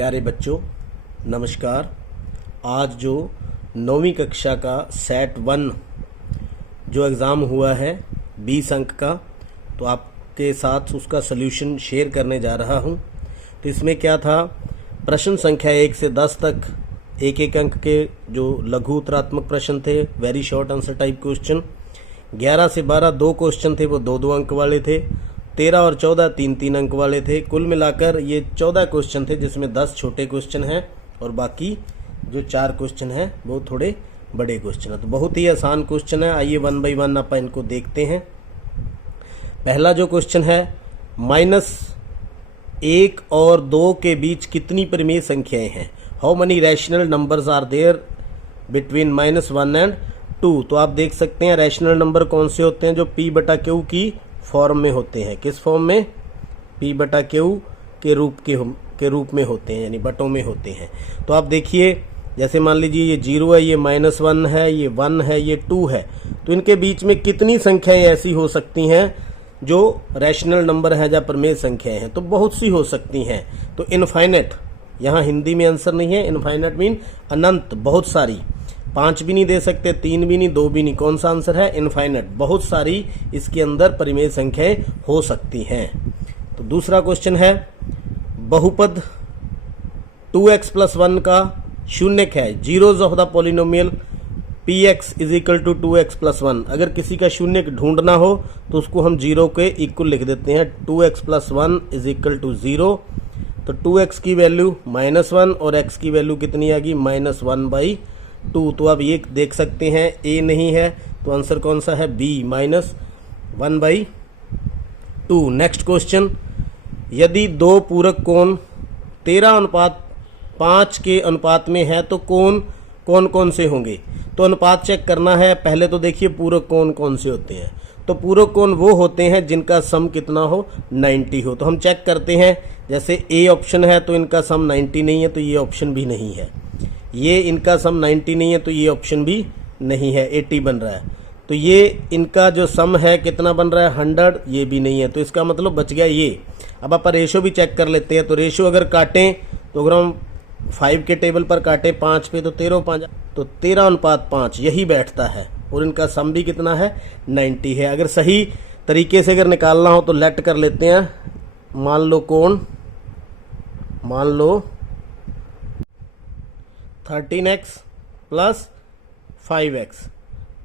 प्यारे बच्चों नमस्कार। आज जो 9वीं कक्षा का सेट 1 जो एग्ज़ाम हुआ है 20 अंक का, तो आपके साथ उसका सल्यूशन शेयर करने जा रहा हूं। तो इसमें क्या था, प्रश्न संख्या 1 से 10 तक एक एक अंक के जो लघु उत्तरात्मक प्रश्न थे, very short answer type question. 11 से 12 2 क्वेश्चन थे, वो 2-2 अंक वाले थे। 13 और 14 3-3 अंक वाले थे। कुल मिलाकर ये 14 क्वेश्चन थे, जिसमें 10 छोटे क्वेश्चन हैं और बाकी जो 4 क्वेश्चन हैं वो थोड़े बड़े क्वेश्चन हैं। तो बहुत ही आसान क्वेश्चन है। आइए 1 बाय 1 आप इनको देखते हैं। पहला जो क्वेश्चन है, -1 और 2 के बीच कितनी परिमेय संख्याएं हैं? How many rational numbers are there between -1 and 2? तो आप देख सकते हैं रैशनल नंबर कौन से होते हैं, जो P/Q की फॉर्म में होते हैं। किस फॉर्म में? P/Q के रूप में होते हैं, यानी बटों में होते हैं। तो आप देखिए, जैसे मान लीजिए ये 0 है, ये -1 है, ये 1 है, ये 2 है। तो इनके बीच में कितनी संख्याएं ऐसी हो सकती हैं जो रैशनल नंबर है या प्रमेय संख्याएं हैं? तो बहुत सी हो सकती हैं। तो इनफाइनेट, यहाँ हिंदी में आंसर नहीं है। इनफाइनेट मीन अनंत, बहुत सारी। 5 भी नहीं दे सकते, 3 भी नहीं, 2 भी नहीं। कौन सा आंसर है? इनफाइनेट, बहुत सारी इसके अंदर परिमेय संख्याएं हो सकती हैं। तो दूसरा क्वेश्चन है, बहुपद 2x + 1 का शून्यक है। Zeros of the polynomial px = 2x + 1। अगर किसी का शून्यक ढूंढना हो तो उसको हम 0 के इक्वल लिख देते हैं। 2x + 1 = 0। तो 2x की वैल्यू -1 और x की वैल्यू कितनी आ गई? -1/2। तो अब ये देख सकते हैं a नहीं है, तो आंसर कौन सा है? b, -1/2। नेक्स्ट क्वेश्चन, यदि 2 पूरक कोण 13:5 के अनुपात में है तो कौन कौन से होंगे? तो अनुपात चेक करना है। पहले तो देखिए पूरक कोण कौन से होते हैं। तो पूरक कोण वो होते हैं जिनका सम कितना हो? 90 हो। तो हम चेक करते हैं, जैसे ए ऑप्शन है तो इनका सम 90 नहीं है, तो ये ऑप्शन भी नहीं है। ये इनका सम 90 नहीं है, तो ये ऑप्शन भी नहीं है, 80 बन रहा है। तो ये इनका जो सम है कितना बन रहा है? 100, ये भी नहीं है। तो इसका मतलब बच गया ये। अब आप रेशो भी चेक कर लेते हैं। तो रेशो अगर काटें, तो अगर हम 5 के टेबल पर काटें 5 पे, तो 13/5, तो 13:5 यही बैठता है। और इनका सम भी कितना है? 90 है। अगर सही तरीके से अगर निकालना हो तो लेट कर लेते हैं। मान लो कोण, मान लो 13x + 5x,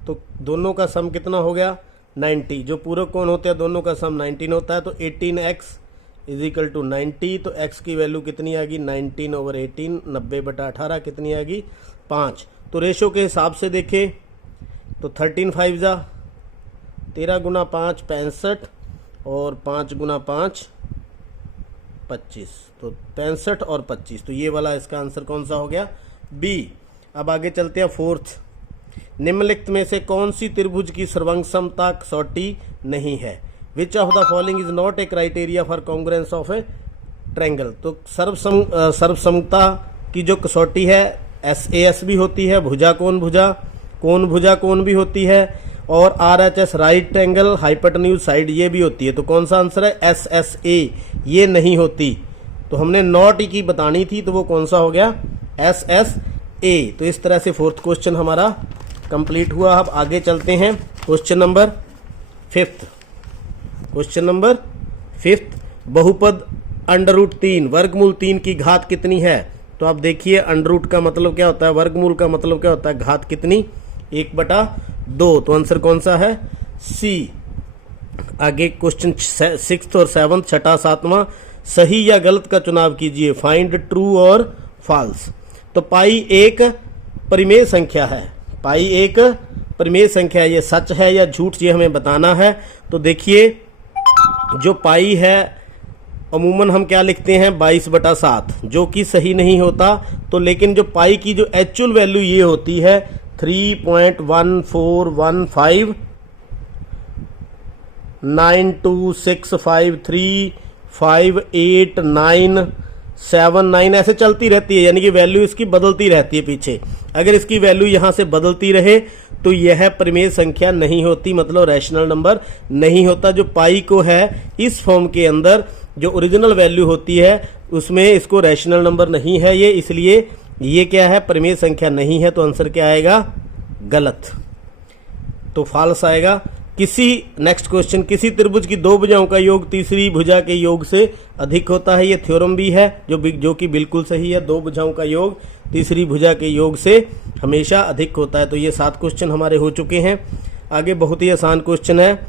तो दोनों का सम कितना हो गया? 90। जो पूरक कोण होते हैं दोनों का सम 19 होता है। तो 18x = 90। तो x की वैल्यू कितनी आ गई? 19/18, 90/18 कितनी आ गई? 5। तो रेशो के हिसाब से देखें तो 13×5 = 13 × 5 65 और 5 × 5 25। तो 65 और 25। तो ये वाला इसका आंसर कौन सा हो गया? बी। अब आगे चलते हैं। 4th, निम्नलिखित में से कौन सी त्रिभुज की सर्वांग समता कसौटी नहीं है? Which of the following is not a criteria for congruence of A triangle? तो सर्वसमता की जो कसौटी है, SAS भी होती है, भुजा कोण भुजा, कोण भुजा कोण भी होती है, और RHS right angle hypotenuse side ये भी होती है। तो कौन सा आंसर है? SSA, ये नहीं होती। तो हमने नॉट की बतानी थी, तो वो कौन सा हो गया? SSA। तो इस तरह से 4th क्वेश्चन हमारा कंप्लीट हुआ। अब आगे चलते हैं question number 5th। Question number 5th, बहुपद √3 वर्गमूल 3 की घात कितनी है? तो आप देखिए, अंडर का मतलब क्या होता है, वर्गमूल का मतलब क्या होता है, घात कितनी? 1/2। तो आंसर कौन सा है? सी। आगे क्वेश्चन 6th और 7th, 6वां 7वां, सही या गलत का चुनाव कीजिए। फाइंड ट्रू और फॉल्स। तो पाई एक परिमेय संख्या है। पाई एक परिमेय संख्या है, ये सच है या झूठ ये हमें बताना है। तो देखिए, जो पाई है अमूमन हम क्या लिखते हैं? 22/7, जो कि सही नहीं होता। तो लेकिन जो पाई की जो एक्चुअल वैल्यू ये होती है 3.1415926535897 ऐसे चलती रहती है, यानी कि वैल्यू इसकी बदलती रहती है पीछे। अगर इसकी वैल्यू यहाँ से बदलती रहे तो यह परिमेय संख्या नहीं होती, मतलब रैशनल नंबर नहीं होता। जो पाई को है इस फॉर्म के अंदर जो ओरिजिनल वैल्यू होती है उसमें इसको रैशनल नंबर नहीं है ये, इसलिए ये क्या है, परिमेय संख्या नहीं है, तो आंसर क्या आएगा, गलत, तो फॉल्स आएगा। नेक्स्ट क्वेश्चन, किसी त्रिभुज की दो भुजाओं का योग तीसरी भुजा के योग से अधिक होता है। ये थ्योरम भी है जो कि बिल्कुल सही है। दो भुजाओं का योग तीसरी भुजा के योग से हमेशा अधिक होता है। तो ये 7 क्वेश्चन हमारे हो चुके हैं। आगे बहुत ही आसान क्वेश्चन है,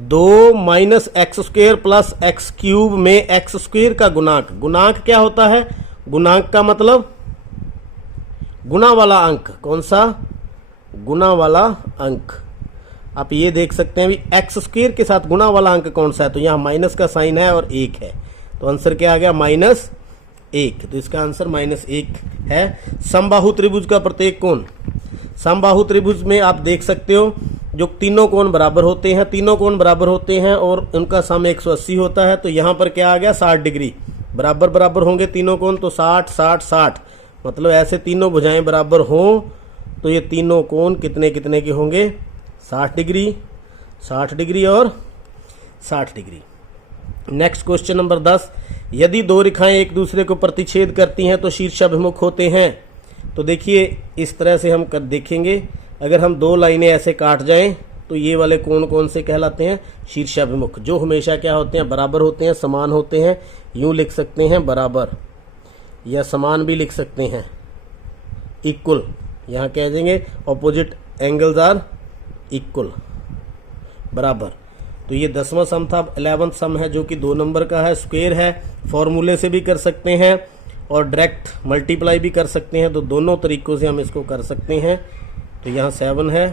2 minus x square plus x cube में एक्स स्क्वेयर का गुणांक, गुणांक क्या होता है, गुणांक का मतलब गुणा वाला अंक, कौन सा, गुणा वाला अंक। आप ये देख सकते हैं भी एक्स स्क्वेयर के साथ गुणा वाला अंक कौन सा है, तो यहाँ माइनस का साइन है और 1 है, तो आंसर क्या आ गया, -1। तो इसका आंसर -1 है। समबाहु त्रिभुज का प्रत्येक कोण, समबाहु त्रिभुज में आप देख सकते हो जो तीनों कोण बराबर होते हैं, तीनों कोण बराबर होते हैं और उनका सम 180 होता है। तो यहाँ पर क्या आ गया, 60 डिग्री, बराबर बराबर होंगे तीनों कोण, तो 60 60 60, मतलब ऐसे तीनों भुजाएं बराबर हों तो ये तीनों कोण कितने कितने के होंगे, 60 डिग्री, 60 डिग्री और 60 डिग्री। नेक्स्ट क्वेश्चन नंबर 10, यदि दो रेखाएं एक दूसरे को प्रतिच्छेद करती हैं तो शीर्षाभिमुख होते हैं। तो देखिए इस तरह से हम कर देखेंगे, अगर हम दो लाइनें ऐसे काट जाएं तो ये वाले कोण कौन से कहलाते हैं, शीर्षाभिमुख, जो हमेशा क्या होते हैं, बराबर होते हैं, समान होते हैं। यूं लिख सकते हैं बराबर, या समान भी लिख सकते हैं, इक्वल, यहाँ कह देंगे ऑपोजिट एंगल्स आर इक्वल, बराबर। तो ये 10वां सम था। 11वां सम है जो कि 2 नंबर का है, स्क्वायर है, फॉर्मूले से भी कर सकते हैं और डायरेक्ट मल्टीप्लाई भी कर सकते हैं, तो दोनों तरीकों से हम इसको कर सकते हैं। तो यहाँ 7 है,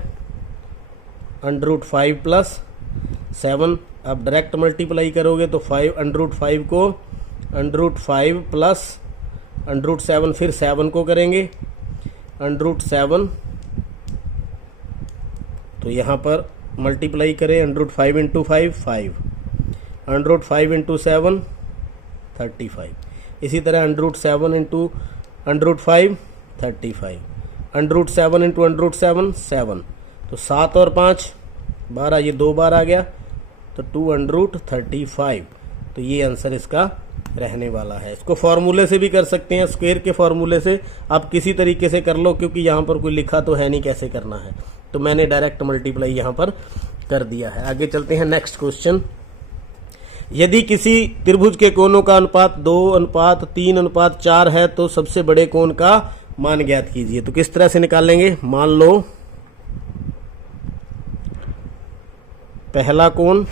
√5 प्लस 7, अब डायरेक्ट मल्टीप्लाई करोगे तो 5 √5 को √5 प्लस √7, फिर 7 को करेंगे √7, तो यहाँ पर मल्टीप्लाई करें √5 × 5 5, √5 × 7 35, इसी तरह √7 × √5 35, √7 × √7 7, तो 7 और 5 12, ये 2 बार आ गया, तो 235। तो ये आंसर इसका रहने वाला है। इसको फॉर्मूले से भी कर सकते हैं, स्क्वायर के फॉर्मूले से आप किसी तरीके से कर लो, क्योंकि यहाँ पर कोई लिखा तो है नहीं कैसे करना है, तो मैंने डायरेक्ट मल्टीप्लाई यहाँ पर कर दिया है। आगे चलते हैं नेक्स्ट क्वेश्चन, यदि किसी त्रिभुज के कोणों का अनुपात 2:3:4 है तो सबसे बड़े कोण का मान ज्ञात कीजिए। तो किस तरह से निकालेंगे, मान लो पहला कोण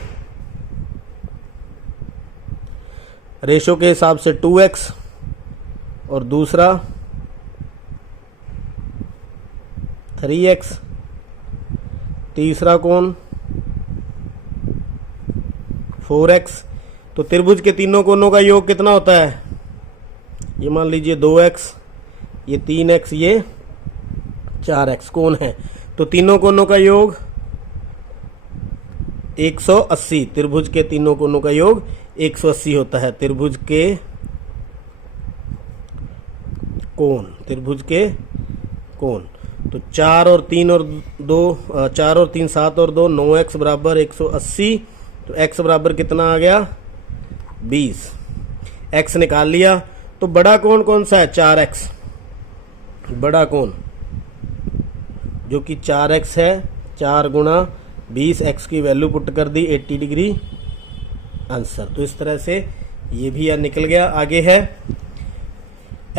रेशो के हिसाब से 2x और दूसरा 3x, तीसरा कोण 4x। तो त्रिभुज के तीनों कोणों का योग कितना होता है, ये मान लीजिए 2x, ये 3x, ये 4x कोण है, तो तीनों कोणों का योग 180, त्रिभुज के तीनों कोणों का योग 180 होता है। त्रिभुज के कोण, त्रिभुज के कोण, तो 4 और 3 और 2, 4 और 3 7 और 2 9x बराबर 180, तो x बराबर कितना आ गया 20। x निकाल लिया, तो बड़ा कोण कौन सा है, 4x, बड़ा कोण जो कि 4x है, 4 गुणा 20, x की वैल्यू पुट कर दी 80 डिग्री आंसर। तो इस तरह से ये भी यार निकल गया। आगे है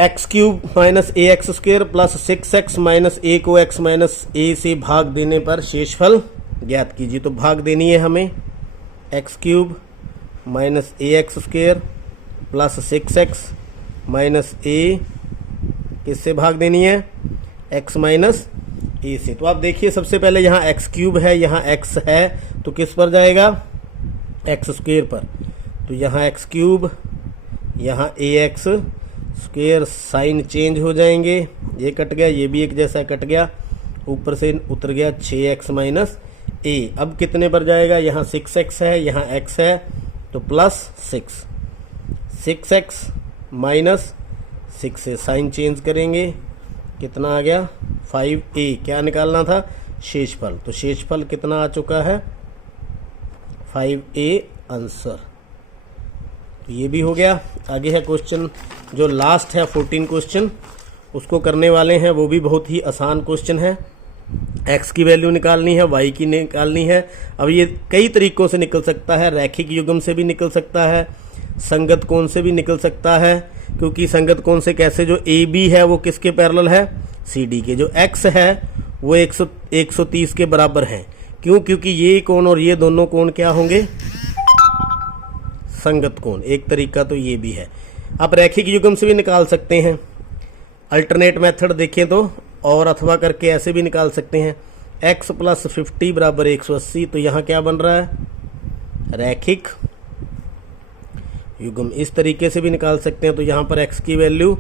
x³ - ax² plus 6x - a को x - a से भाग देने पर शेषफल ज्ञात कीजिए। तो भाग देनी है हमें, x³ - ax² plus 6x - a, किससे भाग देनी है, x - a से। तो आप देखिए सबसे पहले यहाँ x³ है, यहाँ x है, तो किस पर जाएगा, x² पर, तो यहाँ x³, यहाँ ax², साइन चेंज हो जाएंगे, ये कट गया, ये भी एक जैसा कट गया, ऊपर से उतर गया 6x - a। अब कितने पर जाएगा, यहाँ 6x है, यहाँ x है, तो प्लस 6x - 6 से साइन चेंज करेंगे, कितना आ गया 5a। क्या निकालना था, शेषफल, तो शेषफल कितना आ चुका है 5a आंसर। तो ये भी हो गया। आगे है क्वेश्चन जो लास्ट है 14 क्वेश्चन, उसको करने वाले हैं। वो भी बहुत ही आसान क्वेश्चन है। x की वैल्यू निकालनी है, y की निकालनी है। अब ये कई तरीकों से निकल सकता है, रैखिक युग्म से भी निकल सकता है, संगत कोण से भी निकल सकता है। क्योंकि संगत कोण से कैसे, जो AB है वो किसके पैरेलल है, CD के। जो x है वो 130 के बराबर है। क्यों? क्योंकि ये कोण और ये दोनों कोण क्या होंगे, संगत कोण। एक तरीका तो ये भी है। आप रैखिक युग्म से भी निकाल सकते हैं, अल्टरनेट मेथड देखें तो, और अथवा करके ऐसे भी निकाल सकते हैं। x + 50 बराबर 180। तो यहाँ क्या बन रहा है, रैखिक युग्म। इस तरीके से भी निकाल सकते हैं। तो यहाँ पर x की वैल्यू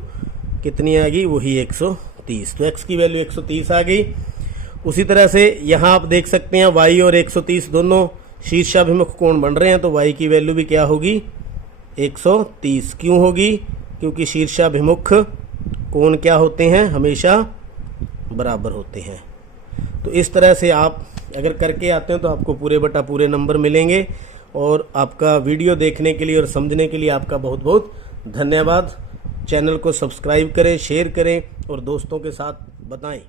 कितनी आ गई, वही 130। तो x की वैल्यू 130 आ गई। उसी तरह से यहाँ आप देख सकते हैं y और 130 दोनों शीर्षाभिमुख कोण बन रहे हैं। तो y की वैल्यू भी क्या होगी, 130। क्यों होगी? क्योंकि शीर्षाभिमुख कोण क्या होते हैं, हमेशा बराबर होते हैं। तो इस तरह से आप अगर करके आते हैं तो आपको पूरे बटा पूरे नंबर मिलेंगे। और आपका वीडियो देखने के लिए और समझने के लिए आपका बहुत बहुत धन्यवाद। चैनल को सब्सक्राइब करें, शेयर करें और दोस्तों के साथ बताएं।